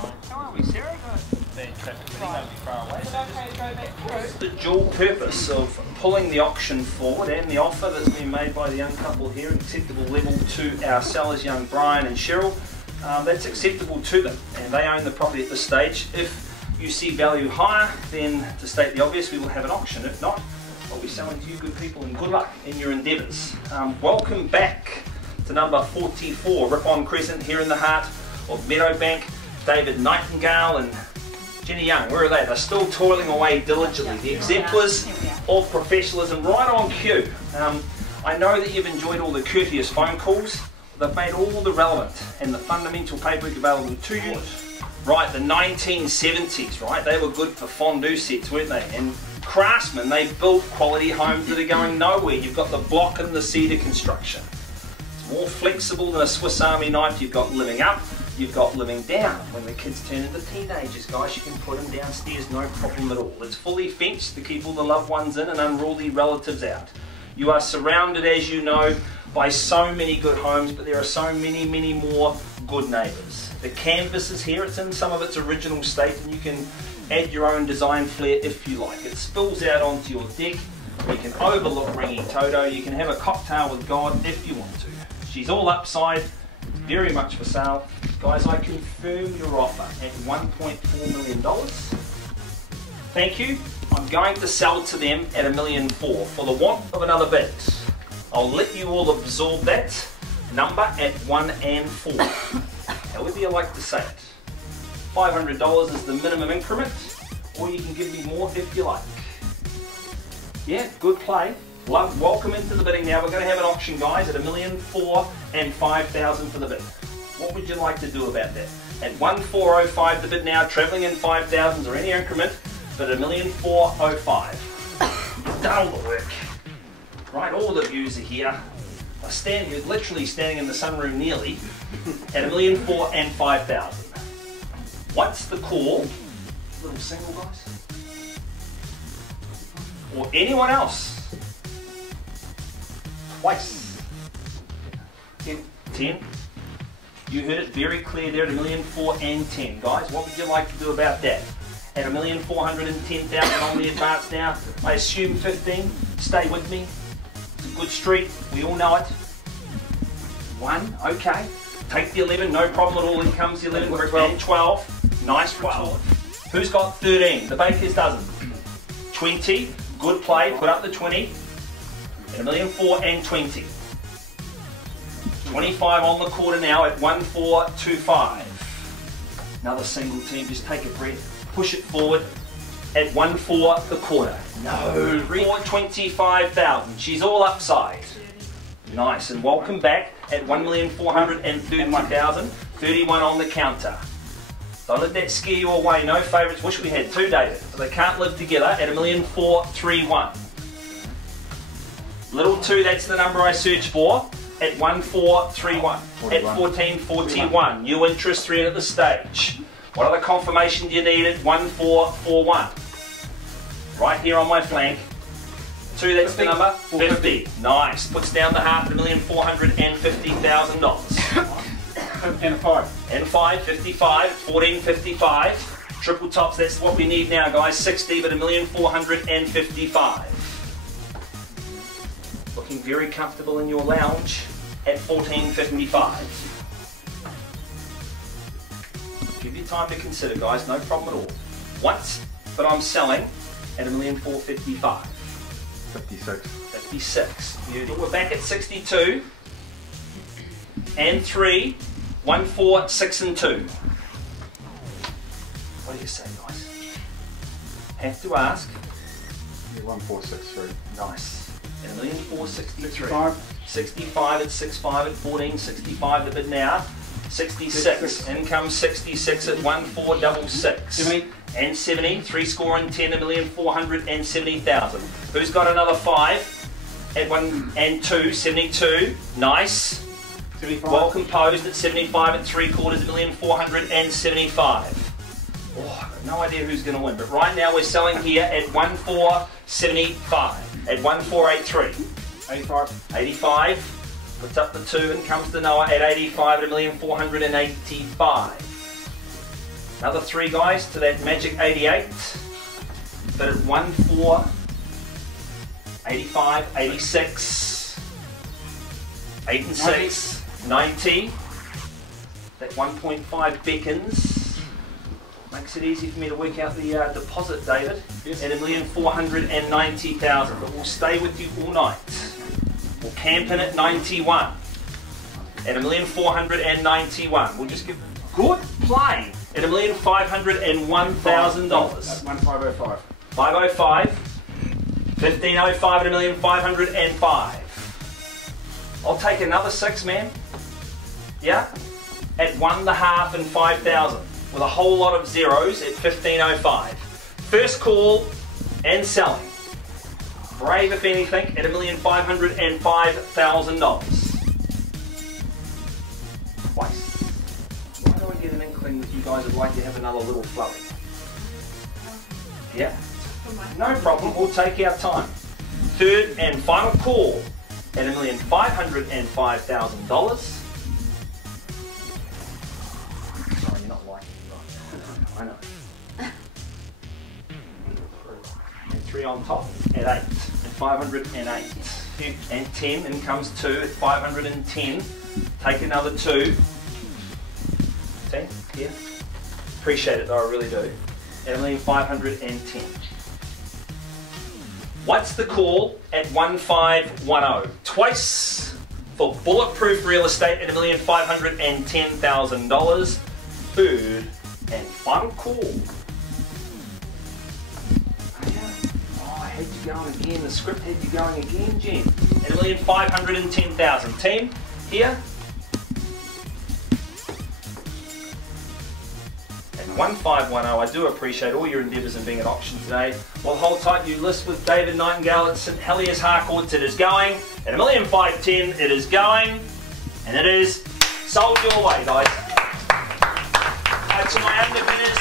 How are we, Sarah? The dual purpose of pulling the auction forward and the offer that's been made by the young couple here, acceptable level to our sellers, young Brian and Cheryl, that's acceptable to them, and they own the property at this stage. If you see value higher, then to state the obvious, we will have an auction. If not, I'll be selling to you good people, and good luck in your endeavours. Welcome back to number 44, Ripon Crescent, here in the heart of Meadowbank. David Nightingale and Jenny Young, where are they? They're still toiling away diligently. The exemplars of professionalism, right on cue. I know that you've enjoyed all the courteous phone calls. They've made all the relevant and the fundamental paperwork available to you. Right, the 1970s, right? They were good for fondue sets, weren't they? And craftsmen, they built quality homes that are going nowhere. You've got the block and the cedar construction. It's more flexible than a Swiss Army knife. You've got living up, you've got living down. When the kids turn into teenagers, guys, you can put them downstairs, no problem at all. It's fully fenced to keep all the loved ones in and unruly relatives out. You are surrounded, as you know, by so many good homes, but there are so many, many more good neighbours. The canvas is here, it's in some of its original state, and you can add your own design flair if you like. It spills out onto your deck, you can overlook Ringy Toto, you can have a cocktail with God if you want to. She's all upside, very much for sale. Guys, I confirm your offer at $1.4 million. Thank you. I'm going to sell to them at $1.4 million for the want of another bid. I'll let you all absorb that number at $1 and $4. However you like to say it. $500 is the minimum increment, or you can give me more if you like. Yeah, good play. Welcome into the bidding now. We're going to have an auction, guys, at $1.4 million and $5,000 for the bid. What would you like to do about that? At $1,405 the bid now, travelling in $5,000s or any increment, but at $1,405. You've done all the work. Right, all the views are here. You're literally standing in the sunroom nearly at $1.4 million and $5,000. What's the call? Little single, guys? Or anyone else? Twice. 10. You heard it very clear there at $1.4 million and 10. Guys, what would you like to do about that? At $1,410,000 on the advance now, I assume 15. Stay with me. It's a good street, we all know it. 1, okay. Take the 11, no problem at all. In comes the 11, and 12. Nice 12. Who's got 13? The Baker's dozen. 20, good play, put up the 20. At $1.4 million and 20. 25 on the quarter now at $1,425. Another single team, just take a breath, push it forward at $1.4 the quarter. No, $425,000. She's all upside. Nice, and welcome back at $1,430,000. 31 on the counter. Don't let that scare you away. No favourites. Wish we had two, David. But they can't live together at $1,431. Little 2, that's the number I searched for. At $1,431. At $1,441. New interest, 3 at the stage. What other confirmation do you need at $1,441? Right here on my flank. 2, that's 50. The number. 50. Nice. Puts down the half at $1,450,000. And 5. And 5, 55, 1455. Triple tops, that's what we need now, guys. 60, but $1,455. Looking very comfortable in your lounge at 1455. Give you time to consider, guys, no problem at all. Once, but I'm selling at $1,455. 56. 56. We're back at 62. And 3, 1, 4, 6 and 2. What do you say, guys? Have to ask. Yeah, 1,463. Nice. At $1,463. 65. 65 at 65 at 1465 the bid now. 66. In comes 66 at 1466. 70. And 70. 3 score and 10 $1,470,000. Who's got another 5 at 1 and 2? 72. Nice. 75. Well composed at 75 at 3/4 $1,475. Oh, no idea who's going to win, but right now we're selling here at 1,475. At 1,483. 85. 85. Puts up the 2 and comes to Noah at 85 at $1,485. Another 3 guys to that magic 88. But at 1, 4, 85, 86, 8 and 6, 90. That 1.5 beckons. Makes it easy for me to work out the deposit, David. Yes. At 1,490,000. But we'll stay with you all night. We'll camp in at 91. At 1,491. We'll just give good play at $1,501,000. 1,505. 505. 1,505 at 1,505. I'll take another 6, man. Yeah? At 1.5 and 5,000. With a whole lot of zeros at 1,505. First call and selling. Brave if anything at $1,505,000. Twice. Why do I get an inkling that you guys would like to have another little flurry? Yeah? No problem, we'll take our time. Third and final call at $1,505,000. Sorry, you're not liking me right now. I know. And 3 on top at 8 and 508. And 10, in comes 2 at 510. Take another 2. See? Here. Appreciate it though, I really do. At 1,510. What's the call at 1,510? Twice for bulletproof real estate at $1,510,000. Third and final call. Oh, I had you going again. The script had you going again, Jen. At $1,510,000. Team, here. At 1,510, I do appreciate all your endeavours in being at auction today. Well, hold tight, you list with David Nightingale at St Heliers Harcourts. It is going. At $1,510,000, it is going. And it is sold your way, guys. To my underpinners,